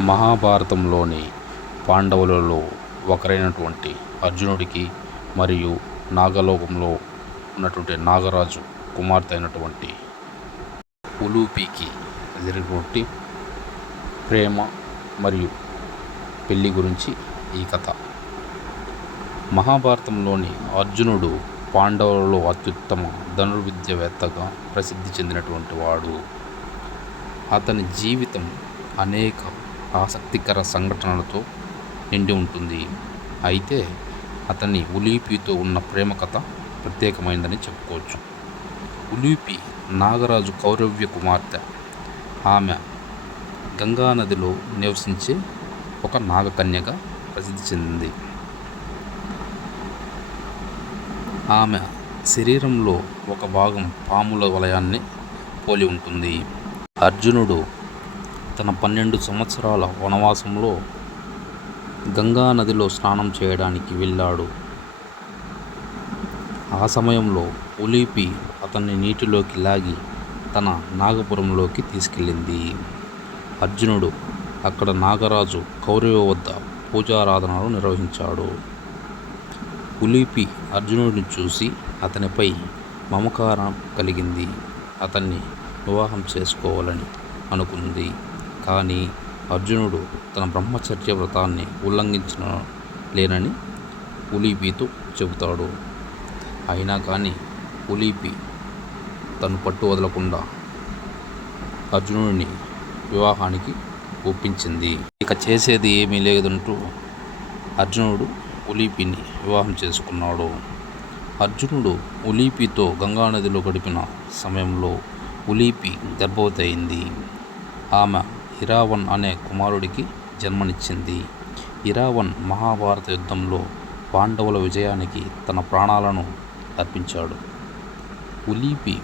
మహాభారతంలోని పాండవులలో ఒకరైనటువంటి అర్జునుడికి మరియు నాగలోకంలో ఉన్నటువంటి నాగరాజు కుమార్తె అయినటువంటి ఉలూపికి జరిగినటువంటి ప్రేమ మరియు పెళ్ళి గురించి ఈ కథ. మహాభారతంలోని అర్జునుడు పాండవులలో అత్యుత్తమ ధనుర్విద్యవేత్తగా ప్రసిద్ధి చెందినటువంటి వాడు. అతని జీవితం అనేక ఆసక్తికర సంఘటనలతో నిండి ఉంటుంది. అయితే అతని ఉలీపితో ఉన్న ప్రేమ కథ ప్రత్యేకమైనదని చెప్పుకోవచ్చు. ఉలీపి నాగరాజు కౌరవ్య కుమార్తె. ఆమె గంగా నదిలో నివసించే ఒక నాగకన్యగా ప్రసిద్ధి చెందింది. ఆమె శరీరంలో ఒక భాగం పాముల వలయాన్ని పోలి ఉంటుంది. అర్జునుడు తన పన్నెండు సంవత్సరాల వనవాసంలో గంగా నదిలో స్నానం చేయడానికి వెళ్ళాడు. ఆ సమయంలో ఉలీపి అతన్ని నీటిలోకి లాగి తన నాగపురంలోకి తీసుకెళ్ళింది. అర్జునుడు అక్కడ నాగరాజు కౌరవ వద్ద పూజారాధనలు నిర్వహించాడు. ఉలీపి అర్జునుడిని చూసి అతనిపై మమకారం కలిగింది. అతన్ని వివాహం చేసుకోవాలని అనుకుంది. కానీ అర్జునుడు తన బ్రహ్మచర్య వ్రతాన్ని ఉల్లంఘించిన లేనని ఉలీపితో చెబుతాడు. అయినా కానీ ఉలీపి తను పట్టు వదలకుండా అర్జునుడిని వివాహానికి ఒప్పించింది. ఇక చేసేది ఏమీ లేదంటూ అర్జునుడు ఉలీపిని వివాహం చేసుకున్నాడు. అర్జునుడు ఉలీపితో గంగానదిలో గడిపిన సమయంలో ఉలీపి గర్భవతి అయింది. ఆమె ఇరావన్ అనే కుమారుడికి జన్మనిచ్చింది. ఇరావన్ మహాభారత యుద్ధంలో పాండవుల విజయానికి తన ప్రాణాలను అర్పించాడు. ఉలీపి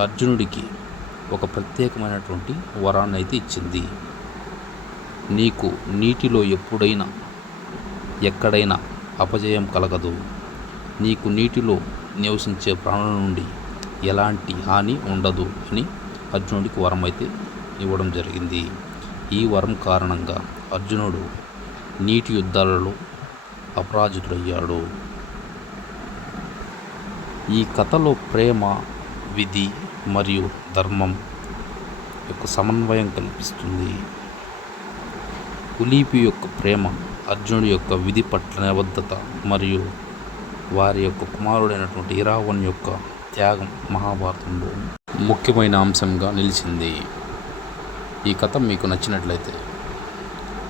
అర్జునుడికి ఒక ప్రత్యేకమైనటువంటి వరాన్ని అయితే ఇచ్చింది. నీకు నీటిలో ఎప్పుడైనా ఎక్కడైనా అపజయం కలగదు. నీకు నీటిలో నివసించే ప్రాణుల నుండి ఎలాంటి హాని ఉండదు అని అర్జునుడికి వరం అయితే ఇవ్వడం జరిగింది. ఈ వరం కారణంగా అర్జునుడు నీటి యుద్ధాలలో అపరాజితుడయ్యాడు. ఈ కథలో ప్రేమ విధి మరియు ధర్మం యొక్క సమన్వయం కల్పిస్తుంది. కులీపి యొక్క ప్రేమ అర్జునుడి యొక్క విధి పట్ల నిబద్ధత మరియు వారి యొక్క కుమారుడైనటువంటి ఇరావణ్ యొక్క త్యాగం మహాభారతంలో ముఖ్యమైన అంశంగా నిలిచింది. ఈ కథ మీకు నచ్చినట్లయితే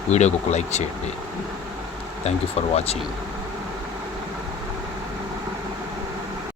వీడియోకి ఒక లైక్ చేయండి. Thank you for watching